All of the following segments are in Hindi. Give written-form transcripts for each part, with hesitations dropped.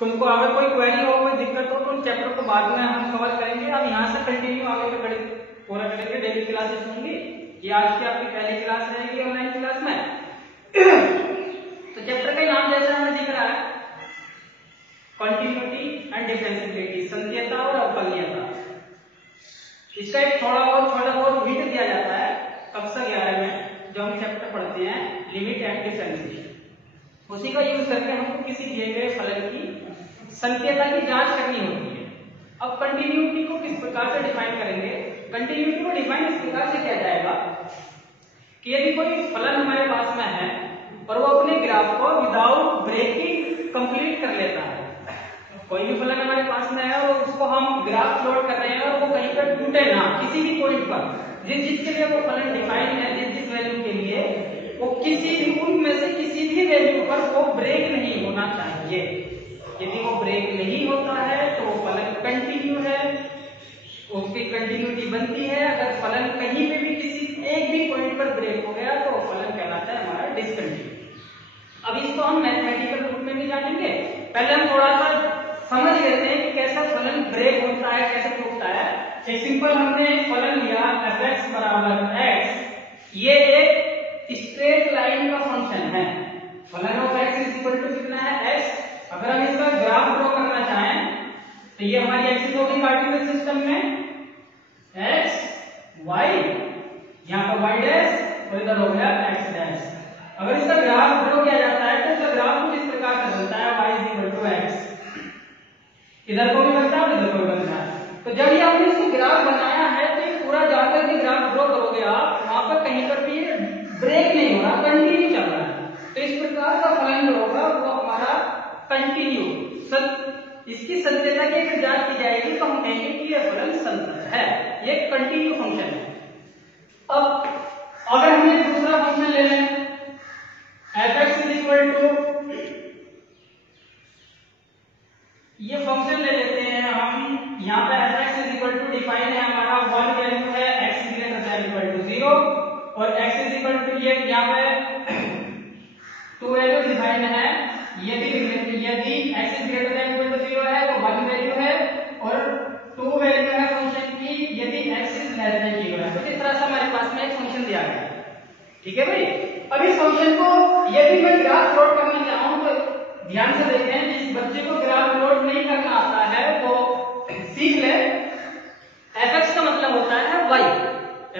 तुमको अगर कोई क्वेरी हो, कोई दिक्कत हो तो उन चैप्टर को बाद में हम कवर करेंगे। अब यहाँ से कंटिन्यू आगे का गणित पूरा करेंगे। डेली क्लासेस होंगी, ये आज की आपकी पहली क्लास रहेगी ऑनलाइन क्लास में। तो चैप्टर का नाम जैसा हमें दिख रहा है, कंटिन्यूटी एंड डिफरेंशिएबिलिटी, संकीयता और अवकलनीयता। इसका एक थोड़ा बहुत हिंट दिया जाता है कक्षा 11 में जो हम चैप्टर पढ़ते हैं, लिमिट एंड डिफरेंशिएशन। उसी का यूज करके हमको किसी दिए गए फलन की संकीयता की जांच करनी होती है। अब कंटिन्यूटी को किस प्रकार से डिफाइन करेंगे? कंटिन्यूटी को डिफाइन इस प्रकार से किया जाएगा कि यदि कोई फलन हमारे पास में है और वो अपने ग्राफ को विदाउट ब्रेकिंग कंप्लीट कर लेता है, कोई भी फलन हमारे पास में है और उसको हम ग्राफ प्लॉट कर रहे हैं और वो कहीं पर टूटे ना, किसी भी पॉइंट पर, जिस के लिए वो फलन डिफाइन है, जिस वैल्यू के लिए, वो किसी भी उनमें से किसी भी वैल्यू पर वो ब्रेक नहीं होना चाहिए। यदि वो ब्रेक नहीं होता है तो वो फलन कंटिन्यू है, उसकी कंटिन्यूटी बनती है। अगर फलन कहीं पे भी किसी एक भी पॉइंट पर ब्रेक हो गया तो फलन कहलाता है हमारा डिसकंटिन्यू। अब इसको हम मैथमेटिकल रूप में भी जानेंगे। पहले हम थोड़ा सा समझ लेते हैं कि कैसा फलन ब्रेक होता है, कैसे टूटता है। एक सिंपल हमने फलन लिया f(x) बराबर x, ये एक स्ट्रेट लाइन का फंक्शन है। फलन of x is equal to कितना है x। अगर हम इसका ग्राफ ड्रॉ करना चाहें तो ये हमारी एक्सिस होगी कार्टेशियन सिस्टम में, x y, यहाँ पर y डैश और इधर हो गया x डैश। अगर इसका ग्राफ ड्रॉ किया जाता है तो इसका ग्राफ कुछ इस प्रकार से बनता है, y is equal to x। इधर को भी बनता है और इधर को भी बनता है। तो जब ये हमने इसको ग्राफ बनाया है तो ये पूरा जाकर के ग्राफ ड्रॉ करोगे आप, वहां पर कहीं पर भी ब्रेक नहीं हो रहा, कंटिन्यू चल रहा है। तो इस प्रकार का फलन जो होगा वो हमारा कंटिन्यू, इसकी संकीयता की अगर जांच की जाएगी तो हम कहेंगे कि यह फलन संतत है, ये कंटिन्यू फंक्शन है। अब अगर हम एक दूसरा फंक्शन ले लें, f(x) इज इक्वल टू, ये फंक्शन ले लेते हैं हम, यहाँ पे f(x) is equal to define है हमारा 1 वैल्यू है x greater than equal to 0 और x इज इक्वल टू, ये यहाँ पे 2 वैल्यू डिफाइन है। यदि x is greater than equal to 0 है तो 1 वैल्यू है और 2 वैल्यू है फंक्शन की यदि x इज लेस देन 0 है। तो इस तरह से हमारे पास में एक फंक्शन दिया गया है, ठीक है भाई। अब इस फंक्शन को यदि मैं ग्राफ प्लॉट करना चाहूं तो ध्यान से देखें, जिस बच्चे को ग्राफ प्लॉट नहीं करना आता है वो सीख ले। f(x) का मतलब होता है y,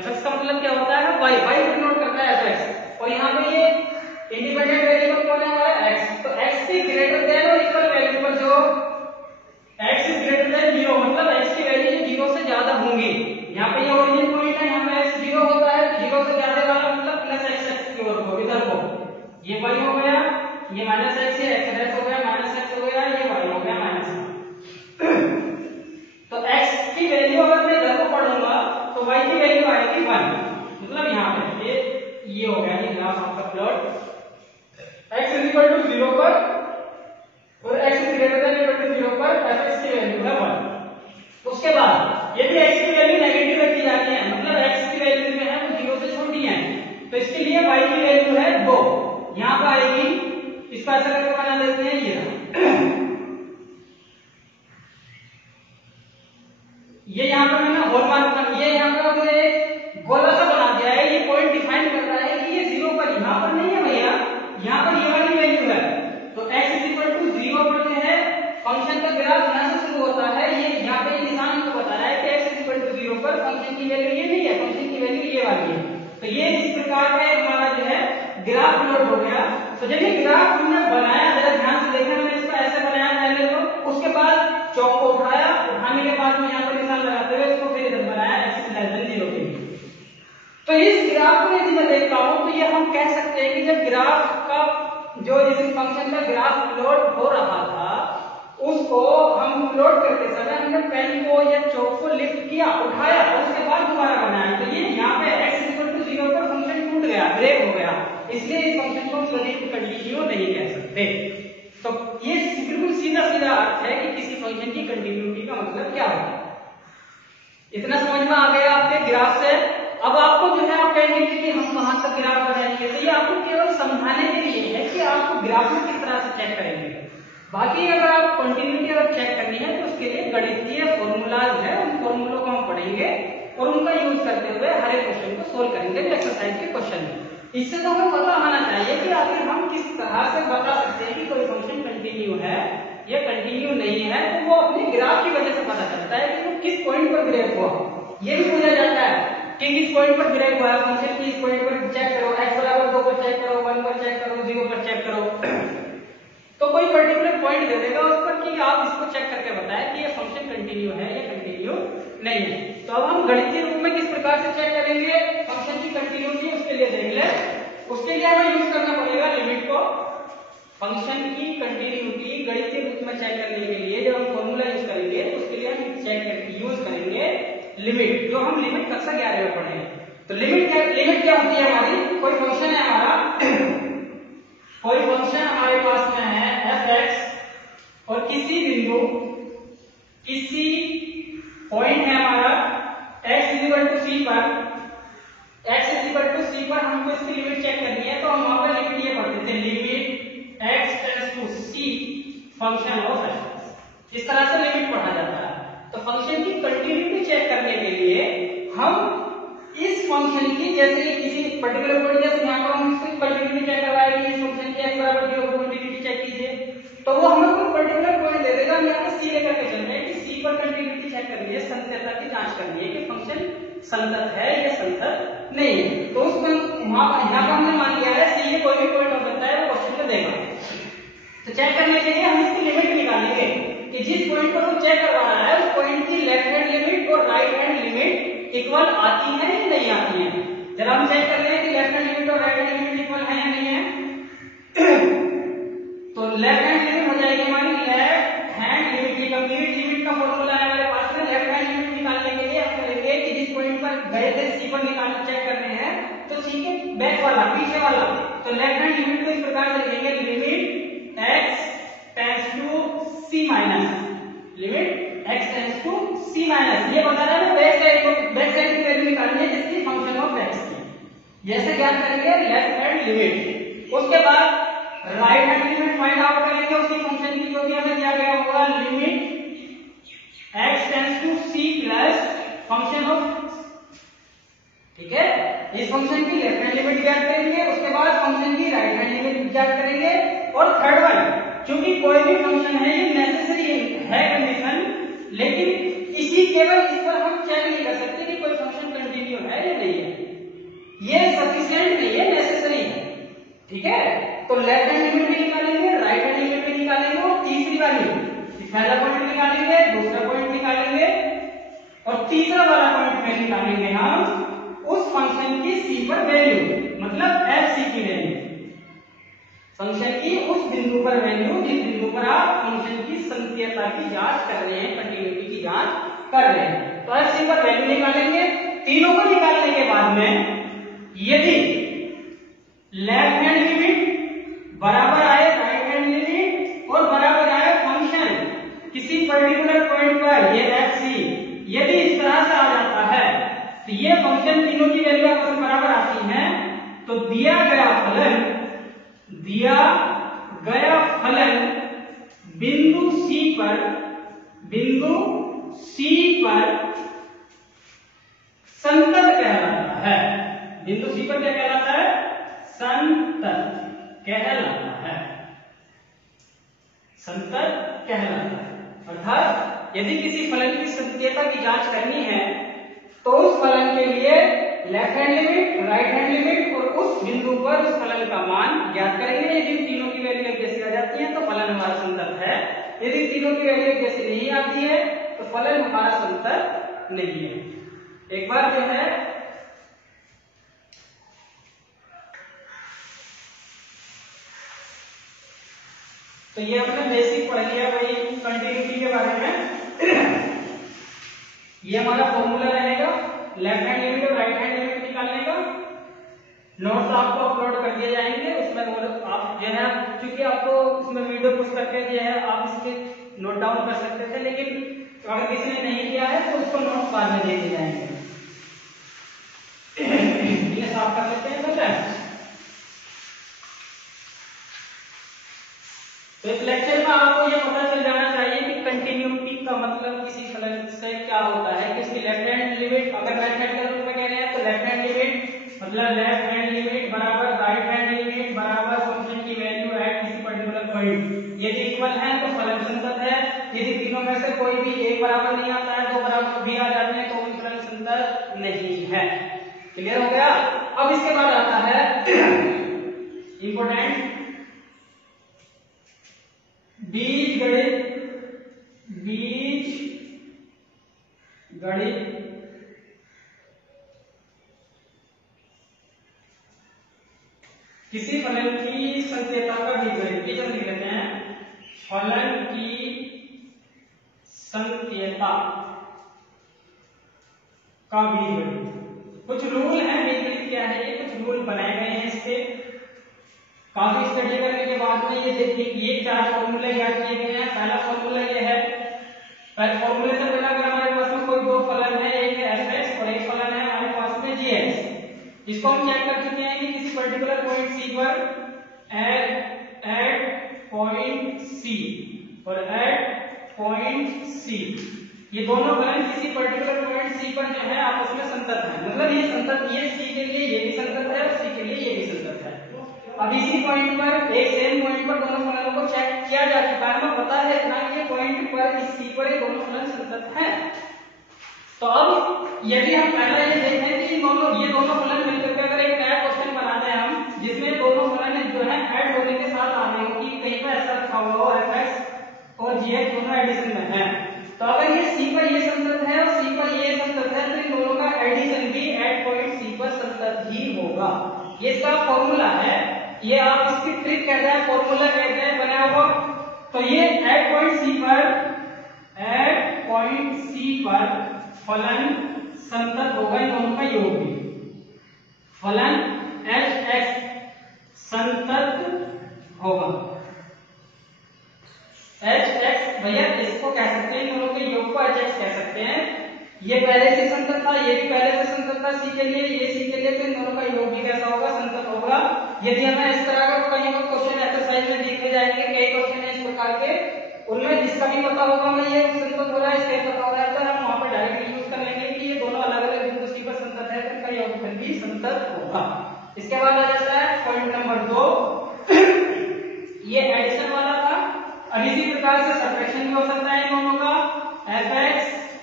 f(x) का मतलब क्या होता है y, y डिनोट करता है f(x) और यहाँ पे ये इंडिपेंडेंट वेरिएबल कौन है हमारा x। तो x की ग्रेटर देन और इक्वल वैल्यू पर जो x इज ग्रेटर देन 0 मतलब x की वैल्यू 0 से ज्यादा होंगी। यहाँ पे ये ओरिजिन पॉइंट है, यहाँ पे x 0 होता है, 0 से ज्यादा वाला मतलब प्लस x की ओर को, इधर को ये y हो गया, ये माइनस x है, x डैश हो गया, माइनस x हो गया, ये y हो गया माइनस। तो x की वैल्यू अगर मैं इधर को पढ़ूंगा तो y की वैल्यू आएगी 1, मतलब यहाँ पे ये हो गया ये ग्राफ आपका plot. x is equal to 0 पर और x is greater than equal to 0 पर f(x) की वैल्यू है 1। उसके बाद यदि x की वैल्यू नेगेटिव रखी जाती है, मतलब x की वैल्यू जो है वो 0 से छोटी है, तो इसके लिए y की वैल्यू है 2, यहाँ पर आएगी। इसका ऐसा करके बना देते हैं, ये यहाँ पर मैंने हॉलमार्क कर, ये यहाँ पर हमने एक गोला सा बना दिया है। ये पॉइंट डिफाइन कर रहा है कि ये 0 पर, यहाँ पर नहीं है भैया, यहाँ पर ये वाली वैल्यू है। तो x इज इक्वल टू 0 पर जो है फंक्शन का ग्राफ यहाँ से शुरू होता है, ये यहाँ पे निशान हमको बता रहा है कि x इज इक्वल टू 0 पर फंक्शन की वैल्यू ये नहीं है, फंक्शन की वैल्यू ये वाली है। तो ये इस प्रकार का हमारा जो है ग्राफ प्लॉट हो गया। तो जब ये ग्राफ हमने बनाया, जरा ध्यान से देखना, मैंने इसको ऐसे बनाया पहले तो, उसके बाद चौक को उठाया, उठाने के बाद में यहाँ पर निशान लगाते हुए इसको फिर इधर बनाया x इज लेस देन 0 के लिए। तो इस ग्राफ को यदि मैं देखता हूं तो ये हम कह सकते हैं कि जब ग्राफ का जो जिस फंक्शन का ग्राफ प्लॉट हो रहा था उसको हम प्लॉट करते समय हमने पेन को या चौक को लिफ्ट किया, उठाया और उसके बाद दोबारा बनाया। तो ये यहाँ पे x इज इक्वल टू 0 पर फंक्शन टूट गया, ब्रेक हो गया, इसलिए इस फंक्शन को कंटिन्यू नहीं कह सकते। तो ये बिल्कुल सीधा सीधा अर्थ है कि किसी फंक्शन की कंटिन्यूटी का मतलब क्या होता है। इतना समझ में आ गया आपके ग्राफ से। अब आपको जो है आप कहेंगे कि हम वहां तक ग्राफ बनाएंगे, तो ये आपको केवल समझाने के लिए है कि आपको ग्राफ में किस तरह से चेक करेंगे। बाकी अगर आप कंटिन्यूटी अगर चेक करनी है तो उसके लिए गणितीय फॉर्मूलाज है, उन फॉर्मूलों को हम पढ़ेंगे और उनका यूज करते हुए हर एक क्वेश्चन को सोल्व करेंगे एक्सरसाइज के क्वेश्चन में। इससे तो हमें पता होना चाहिए कि आखिर हम किस तरह से बता सकते हैं कि कोई फंक्शन कंटिन्यू है या कंटिन्यू नहीं है। तो वो अपने ग्राफ की वजह से पता चलता है कि वो किस पॉइंट पर ब्रेक हुआ। ये भी पूछा जाता है कि किस पॉइंट पर ब्रेक हुआ है फंक्शन की, इस पॉइंट पर चेक करो, x बराबर 2 पर चेक करो, 1 पर चेक करो, 0 पर चेक करो। तो कोई पर्टिकुलर पॉइंट दे देगा उस पर कि आप इसको चेक करके बताएं कि ये फंक्शन कंटिन्यू है या कंटिन्यू नहीं है। तो अब हम गणितीय रूप में किस प्रकार से चेक करेंगे फंक्शन की कंटिन्यूटी, उसके लिए देख ले। उसके लिए हमें यूज करना पड़ेगा लिमिट को। फंक्शन की कंटिन्यूटी गणितीय रूप में चेक करने के लिए जब हम फॉर्मूला यूज करेंगे तो उसके लिए हम यूज करेंगे लिमिट, जो हम लिमिट कक्षा 11 में पढ़े हैं। तो लिमिट क्या होती है हमारी, कोई फंक्शन है हमारा कोई फंक्शन हमारे पास में है f(x) और किसी बिंदु किसी पॉइंट है हमारा x = c पर हमको इसकी लिमिट चेक करनी है। तो हम वहां पर लिमिट ये पढ़ते थे, limit x tends to c function of f। इस तरह से लिमिट पढ़ा जाता है। तो फंक्शन की कंटिन्यूटी चेक करने के लिए हम इस फंक्शन की जैसे किसी पर्टिकुलर पॉइंट, जैसे यहाँ पर हम इसकी कंटिन्यूटी चेक करवाएंगे, इस फंक्शन की x बराबर 0 पर कंटिन्यूटी चेक कीजिए, तो वो हमें कोई पर्टिकुलर पॉइंट दे देगा। हम यहाँ पे c लेकर के चलते हैं कि c पर कंटिन्यूटी चेक करनी है, संततता की जांच करनी है कि फंक्शन संतत है या संतत नहीं है। तो उसको यहाँ पर हमने मान लिया है c, ये कोई भी पॉइंट हो सकता है, वो क्वेश्चन में देगा। तो चेक करने के लिए हम इसकी लिमिट निकालेंगे कि जिस पॉइंट पर वो चेक करवा रहा है उस पॉइंट की लेफ्ट हैंड लिमिट और राइट हैंड लिमिट इक्वल आती है या नहीं आती है। जब हम चेक कर रहे हैं कि लेफ्ट हैंड लिमिट और राइट हैंड लिमिट इक्वल है या नहीं है, तो लेफ्ट हैंड लिमिट हो जाएगी हमारी लेफ्ट हैंड लिमिट। ये कंप्लीट लिमिट का फॉर्मूला है हमारे पास में। लेफ्ट हैंड लिमिट निकालने के लिए हम करेंगे कि जिस पॉइंट पर गए थे सी पर निकालना चेक करने हैं, तो सी के बैक वाला, पीछे वाला, तो लेफ्ट हैंड लिमिट को इस प्रकार से लिखेंगे, limit x tends to c minus, limit x tends to c minus. ये बता रहा है बैक साइड की वैल्यू निकालनी है जिसकी फंक्शन ऑफ x की। जैसे ज्ञात करेंगे लेफ्ट हैंड लिमिट, उसके बाद right hand limit find out करेंगे उसी फंक्शन की जो कि हमें दिया गया होगा, limit x tends to c plus function of, ठीक है। इस फंक्शन की लेफ्ट हैंड लिमिट ज्ञात करेंगे, उसके बाद फंक्शन की राइट हैंड लिमिट ज्ञात करेंगे। और थर्ड वन, क्योंकि कोई भी फंक्शन है ये नेसेसरी है कंडीशन, लेकिन इसी केवल इस पर हम चेक नहीं कर सकते कि कोई फंक्शन कंटिन्यू है या नहीं है, ये सफिशिएंट नहीं है, नेसेसरी है, ठीक है। तो लेफ्ट हैंड लिमिट भी निकालेंगे, राइट हैंड लिमिट भी निकालेंगे, और तीसरी वाली पहला पॉइंट निकालेंगे, दूसरा पॉइंट निकालेंगे, और तीसरा वाला पॉइंट में निकालेंगे हम उस फंक्शन की c पर वैल्यू, मतलब fc की वैल्यू, फंक्शन की उस बिंदु पर वैल्यू जिस बिंदु पर आप फंक्शन की संततता की जांच कर रहे हैं, कंटिन्यूटी की जांच कर रहे हैं। तो fc पर वैल्यू निकालेंगे। तीनों को निकालने के बाद में यदि लेफ्ट हैंड लिमिट बराबर आए राइट हैंड लिमिट और बराबर आए फंक्शन किसी पर्टिकुलर पॉइंट पर, ये fc यदि इस तरह से आ जाता है, तो ये फंक्शन तीनों की वैल्यू आपस में बराबर आती है, तो दिया गया फलन बिंदु C पर संतत कहलाता है। बिंदु C पर क्या कहलाता है, संतत कहलाता है, संतत कहलाता है। अर्थात यदि किसी फलन की संततता की जांच करनी है तो उस फलन के लिए left hand limit, right hand limit और उस बिंदु पर उस फलन का मान ज्ञात करेंगे। यदि तीनों की वैल्यू एक जैसी आ जाती है तो फलन हमारा संतत है, यदि तीनों की वैल्यू एक जैसी नहीं आती है तो फलन हमारा संतत नहीं है। एक बार जो है तो ये हमने बेसिक पढ़ लिया भाई कंटिन्यूटी के बारे में। ये हमारा फॉर्मूला रहेगा लेफ्ट हैंड लिमिट और राइट हैंड लिमिट निकालने का। नोट्स आपको अपलोड कर दिए जाएंगे, उसमें आप जो है, क्योंकि आपको इसमें वीडियो पुश करके जो है आप इसके नोट डाउन कर सकते थे, लेकिन अगर किसी ने नहीं किया है तो उसको नोट्स बाद में दे दिए जाएंगे। इन्हें साफ कर लेते हैं सबसे। तो इस लेक्चर में आपको यदि तीनों में से कोई भी एक बराबर नहीं आता है, दो बराबर भी आ जाते हैं तो भी फलन संतत नहीं है। क्लियर हो गया। अब इसके बाद आता है इंपॉर्टेंट बीजगणित किसी फलन की संकेता का बीजगणित लिख लेते हैं। फलन की संकेता का बीजगणित। कुछ रूल है, बीजगणित क्या है, ये कुछ रूल बनाए गए हैं इसके। काफी स्टडी करने के बाद में ये देखिए ये चार फॉर्मूले याद किए गए हैं। पहला फॉर्मूला ये है, पहले फॉर्मूले से पहला अगर हमारे पास में कोई दो फलन है, एक है fx और एक फलन है हमारे पास में gx, इसको हम चेक कर चुके हैं कि किसी पर्टिकुलर पॉइंट c पर एट पॉइंट c और एट पॉइंट c, ये दोनों फलन किसी पर्टिकुलर पॉइंट c पर जो है आपस में संतत है। मतलब ये संतत, ये c के लिए ये भी संतत है और c के लिए ये भी संतत है। अब इसी पॉइंट पर, एक सेम पॉइंट पर दोनों फलनों को चेक किया जा चुका है, हमें पता है इतना कि ये पॉइंट पर इस c पर ये दोनों फलन संतत हैं। तो अब यदि हम पहले ये देखें कि ये दोनों फलन मिलकर के अगर एक नया क्वेश्चन बनाते हैं हम, जिसमें दोनों फलन जो है ऐड होने के साथ आ रहे हो कि कहीं पर ऐसा रखा हुआ हो fx और gx दोनों एडिशन में है, तो अगर ये c पर ये संतत है और c पर ये संतत है तो इन दोनों का एडिशन भी एट पॉइंट c पर संतत ही होगा। ये इसका फॉर्मूला है, ये आप इसकी ट्रिक कहते हैं, फॉर्मूला कहते हैं बना हुआ। तो ये एट पॉइंट c पर फलन संतत होगा, इन दोनों का योग भी। फलन hx संतत होगा। hx भैया इसको कह सकते हैं, इन दोनों के योग को hx कह सकते हैं। ये पहले से संतत था, ये भी पहले से संतत था c के लिए, ये c के लिए, तो इन दोनों का योग भी कैसा होगा, संतत होगा। यदि हमें इस तरह का कहीं क्वेश्चन एक्सरसाइज में दिखे जाएंगे, कई क्वेश्चन है इस प्रकार के, उनमें जिसका भी पता होगा हमें ये संतत हो रहा है, इसका पता हो रहा है, तो हम वहां पर डायरेक्ट यूज कर लेंगे कि ये दोनों अलग अलग बिंदु c पर संतत है, तो इनका योगफल भी संतत होगा। इसके बाद आ जाता है पॉइंट नंबर 2, ये एडिशन वाला था। अब इसी प्रकार से सब्ट्रैक्शन भी हो सकता है इन दोनों का, fx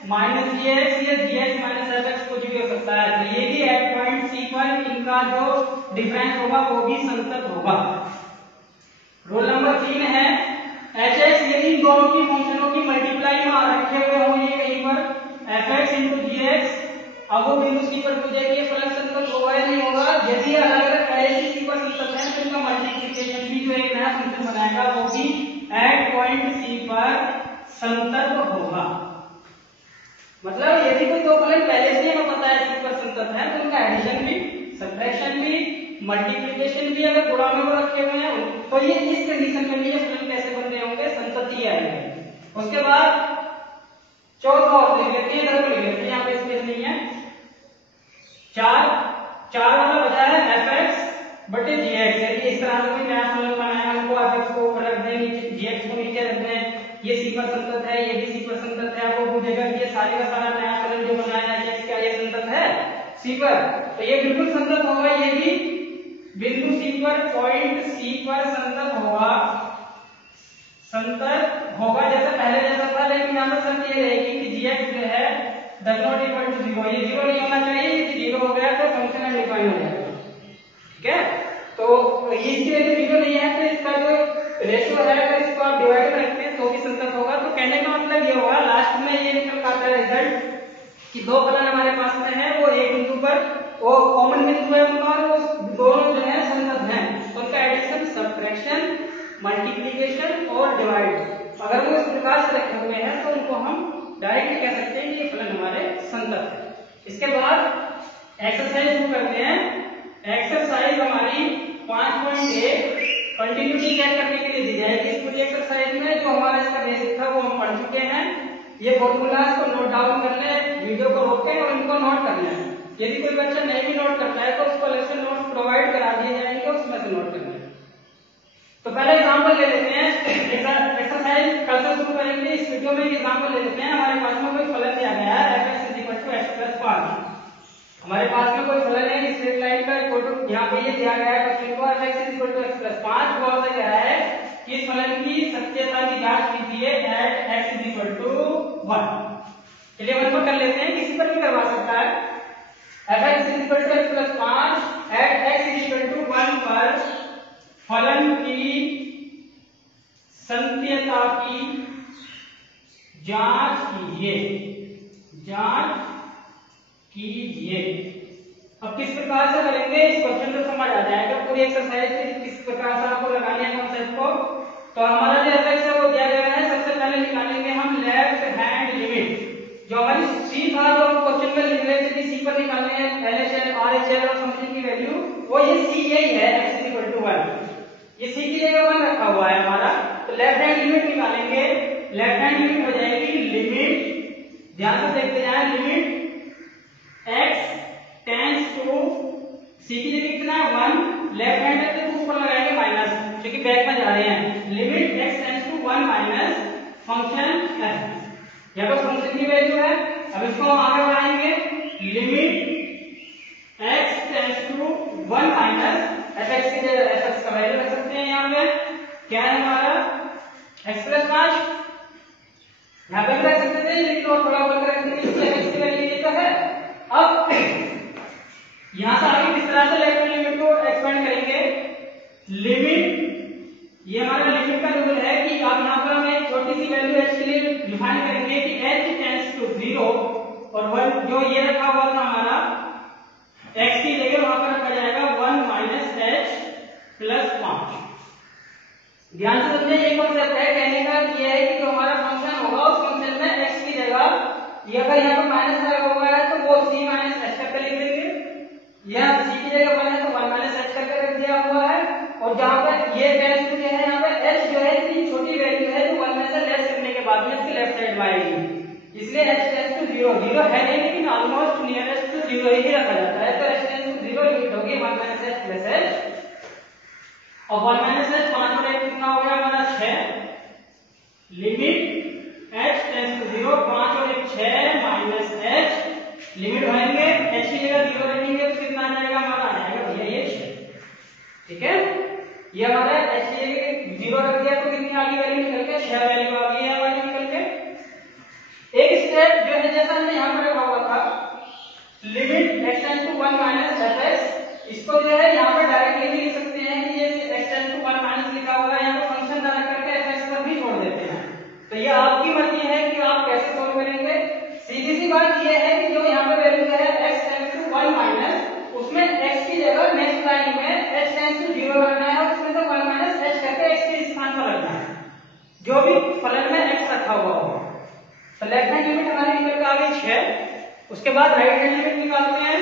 माइनस gx या gx माइनस fx कुछ भी हो सकता है। तो ये भी एट पॉइंट c पर इनका जो डिफरेंस होगा वो भी संतत होगा। रूल नंबर 3 है hx यदि इन दोनों की फंक्शनों की मल्टीप्लाई में रखे हुए हो ये कहीं पर fx into gx, अब वो बिंदु c पर पूछे कि ये फलन संतत होगा या नहीं होगा। यदि अलग अलग पहले से c पर संतत है तो इनका मल्टीप्लिकेशन भी जो एक नया फंक्शन बनाएगा वो भी एट पॉइंट c पर संतत होगा। मतलब यदि कोई दो फलन पहले से हमें पता है c पर संतत है तो उनका एडिशन भी, सब्ट्रैक्शन भी, मल्टीप्लिकेशन भी अगर गुणा में वो रखे हुए हैं तो ये इस कंडीशन में भी ये फलन कैसे बन रहे होंगे, संतत ही आएंगे। उसके बाद चौथा और लिख लेते हैं, इधर को लिख लेते हैं, यहाँ पे स्पेस नहीं है। चार वाला बचा है fx बटे gx, यदि इस तरह से कोई नया फलन बनाया हमको fx को ऊपर रख दें, gx को नीचे रख दें, ये c पर संतत है, ये भी c पर संतत है, वो पूछेगा कि ये सारे का सारा नया फलन जो बनाया है gx क्या ये संतत है c पर, तो ये बिल्कुल संतत होगा। ये भी बिंदु c पर, पॉइंट c पर संतत होगा जैसे पहले जैसा था, लेकिन यहाँ पर शर्त ये रहेगी कि gx जो है does not equal to 0, ये 0 नहीं होना चाहिए, यदि 0 हो गया तो फंक्शन अनडिफाइंड हो जाएगा। ठीक है, तो इसके लिए 0 नहीं है तो इसका जो रेशियो है अगर इसको आप डिवाइड रखते हैं तो भी संतत होगा। तो कहने का मतलब ये होगा लास्ट में ये निकल का आता है रिजल्ट कि दो फलन हमारे पास में है, वो एक बिंदु पर वो कॉमन बिंदु है उनका और वो दोनों जो है संतत हैं, उनका एडिशन, सब्ट्रैक्शन, मल्टीप्लिकेशन और डिवाइड अगर वो इस प्रकार से रखे हुए हैं तो उनको हम डायरेक्टली कह सकते हैं कि ये फलन हमारे संतत है। इसके बाद एक्सरसाइज शुरू करते हैं। एक्सरसाइज हमारी 5.1 कंटिन्यूटी चेक करने के लिए दी जाएगी। इस पूरी एक्सरसाइज में जो हमारा इसका बेसिक था वो हम पढ़ चुके हैं। ये फॉर्मूलाज को नोट डाउन कर ले, वीडियो को रोके और इनको नोट कर ले। यदि कोई बच्चा नहीं भी नोट करता है तो उसको अलग से नोट्स प्रोवाइड करा दिए जाएंगे, उसमें से नोट करना है। तो पहले एग्जांपल ले लेते हैं, एक्सरसाइज कल से शुरू करेंगे। इस वीडियो में एग्जांपल ले लेते हैं। हमारे पास में कोई फलन दिया गया है fx = x + 5। हमारे पास में कोई फलन है स्ट्रेट लाइन का फोटो यहाँ पे ये दिया गया है क्वेश्चन को fx = x + 5 बोला गया है कि इस फलन की सत्यता की जांच कीजिए एट x 1। चलिए 1 पर कर लेते हैं, किसी पर भी करवा सकता है। fx = x plus 5 at x = 1 पर फलन की संत्यता की जांच कीजिए, जांच कीजिए। अब किस प्रकार से करेंगे, इस क्वेश्चन को समझ आ जाएगा। पूरी एक्सरसाइज किस प्रकार से आपको लगानी है कॉन्सेप्ट को। तो हमारा जो fx है वो दिया गया है। सबसे पहले निकालेंगे हम लेफ्ट हैंड लिमिट। जो हमारी c था, जो क्वेश्चन में लिख रहे थे कि c पर निकालने हैं LHL RHL और फंक्शन की वैल्यू, वो ये c यही है, x = 1। ये c की जगह 1 रखा हुआ है हमारा। तो लेफ्ट हैंड लिमिट निकालेंगे। लेफ्ट हैंड लिमिट हो जाएगी लिमिट, ध्यान से देखते जाएं, limit x tends to, c की जगह कितना है 1, लेफ्ट हैंड है तो ऊपर लगाएंगे माइनस, क्योंकि बैक में जा रहे हैं। Limit x tends to 1 minus function f, यहाँ पर फंक्शन की वैल्यू है। अब इसको हम आगे बढ़ाएंगे, limit x tends to 1 minus fx की जगह fx का वैल्यू रख सकते हैं। यहाँ पे क्या है हमारा x प्लस 5, यहाँ पे रख सकते थे, लेकिन और थोड़ा बढ़कर रखेंगे, इसलिए fx की वैल्यू ये तो है। अब यहां से आगे किस तरह से लेफ्ट हैंड लिमिट को एक्सपेंड करेंगे, लिमिट, ये हमारा लिमिट का रूल है कि आप यहां पर हम एक छोटी सी वैल्यू h के लिए डिफाइन करेंगे कि h टेंड्स टू 0 और 1, जो ये रखा हुआ था हमारा x की जगह वहां पर रखा जाएगा 1 माइनस h प्लस 5। ध्यान से समझिए, ये कॉन्सेप्ट है, कहने का ये है कि जो हमारा फंक्शन होगा उस फंक्शन में x की जगह ये अगर यहाँ पर माइनस लगा हुआ है तो वो c माइनस h करके लिख देंगे, यहाँ c की जगह 1 है तो 1 माइनस h करके रख दिया हुआ है। और जहाँ पर ये टेंस टू है, यहाँ पे h जो है इतनी छोटी वैल्यू है तो 1 में से लेस करने के बाद में इसकी लेफ्ट साइड में आएगी, इसलिए h टेंस टू 0, 0 है नहीं लेकिन ऑलमोस्ट नियरेस्ट टू 0 ही रखा जाता है। तो h टेंस टू 0 लिमिट होगी 1 माइनस h प्लस h, और 1 माइनस h 5 और 1 कितना हो गया हमारा 6, लिमिट h टेंस टू 0, 5 और 1 6 माइनस h, लिमिट होएंगे h की जगह 0 रखेंगे तो कितना आ जाएगा हमारा, आ जाएगा भैया ये 6। ठीक है, ये हमारा h की जगह 0 रख दिया तो कितनी आ गई वैल्यू निकल के, 6 वैल्यू आ गई है हमारी निकल के। एक स्टेप जो है जैसा हमने यहाँ पर रखा हुआ था, limit x tends to 1 minus fx, इसको जो है यहाँ पर डायरेक्टली भी लिख सकते हैं कि ये x टेंस टू 1 माइनस लिखा हुआ है, यहाँ पर फंक्शन डायरेक्ट करके fx पर भी छोड़ देते हैं। तो ये आपकी मर्जी है कि आप कैसे सोल्व करेंगे। सीधी सी बात ये है कि जो यहाँ पे वैल्यू है x टेंस टू 1 माइनस, उसमें x की जगह नेक्स्ट लाइन में h टेंस टू 0 रखना है और उसमें से 1 माइनस h करके x के स्थान पर रखना है, जो भी फलन में x रखा हुआ हो। तो लेफ्ट हैंड लिमिट हमारी निकल के आ गई 6। उसके बाद राइट हैंड लिमिट निकालते हैं।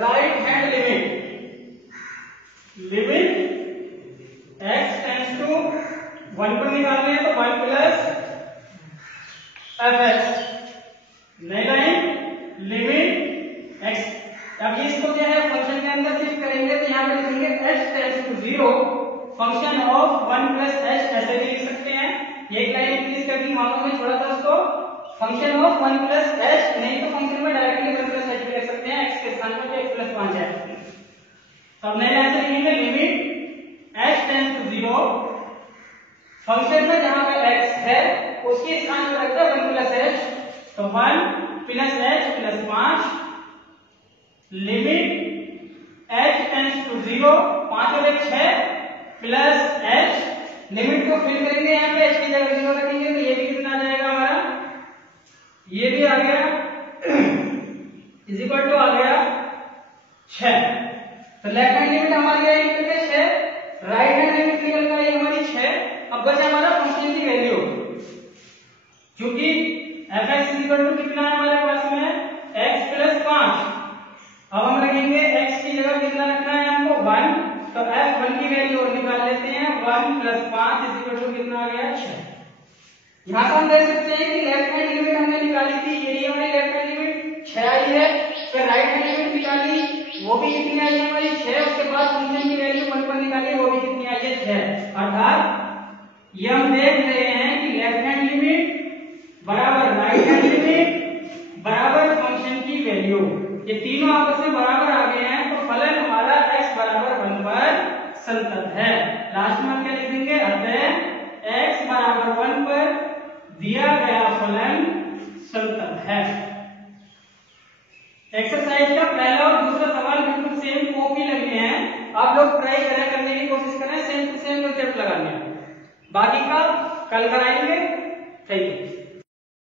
Right hand limit, limit x tends to 1 पर निकालने हैं तो 1 प्लस fx, नई लाइन लिमिट x। अब इसको जो है फंक्शन के अंदर शिफ्ट करेंगे तो यहाँ पे लिखेंगे h tends to 0 function of 1 plus h, ऐसे भी लिख सकते हैं। एक लाइन इंक्रीज कर दी, मालूम में छोड़ा था उसको, फंक्शन ऑफ 1 प्लस h, नहीं तो फंक्शन में डायरेक्टली 1 प्लस h भी लिख सकते हैं, x के स्थान पर x प्लस 5 है। अब नए लाइन से लिखेंगे limit h tends to 0 function में जहां पे x है उसके स्थान पर रखते हैं 1 प्लस h, तो 1 plus h plus 5, limit h tends to 0, 5 और 1 6 प्लस h, लिमिट को फिल करेंगे, यहाँ पे h की जगह 0 रखेंगे तो ये भी कितना आ जाएगा हमारा, ये भी आ गया इज इक्वल टू आ गया 6। तो लेफ्ट हैंड लिमिट हमारी आई निकल के 6, राइट हैंड लिमिट निकल कर आई हमारी 6। अब बचा हमारा फंक्शन की वैल्यू, क्योंकि fx इज इक्वल टू कितना है हमारे पास में x प्लस 5। अब हम रखेंगे x की जगह कितना रखना है हमको 1, तो f1 की वैल्यू और निकाल लेते हैं, 1 प्लस 5 इज इक्वल टू कितना आ गया 6। यहाँ पर हम देख सकते हैं कि लेफ्ट हैंड लिमिट हमने निकाली थी, यही हमारी लेफ्ट हैंड लिमिट 6 आई है। फिर राइट हैंड लिमिट निकाली, वो भी कितनी आई है हमारी 6। उसके बाद फंक्शन की वैल्यू 1 पर निकाली, वो भी कितनी आई है 6। अर्थात ये हम देख रहे हैं कि लेफ्ट हैंड लिमिट बराबर राइट हैंड लिमिट बराबर फंक्शन की वैल्यू, ये तीनों आपस में बराबर आ गए हैं। तो फलन हमारा x बराबर 1 पर संतत है। लास्ट में क्या लिख देंगे, अतः x बराबर 1 पर दिया गया फलन संतत है। एक्सरसाइज का पहला और दूसरा सवाल बिल्कुल सेम कॉपी लगने हैं, आप लोग ट्राई करें, करने की कोशिश करें, सेम टू सेम कंसेप्ट लगाने हैं। बाकी का कल कराएंगे। Thank you.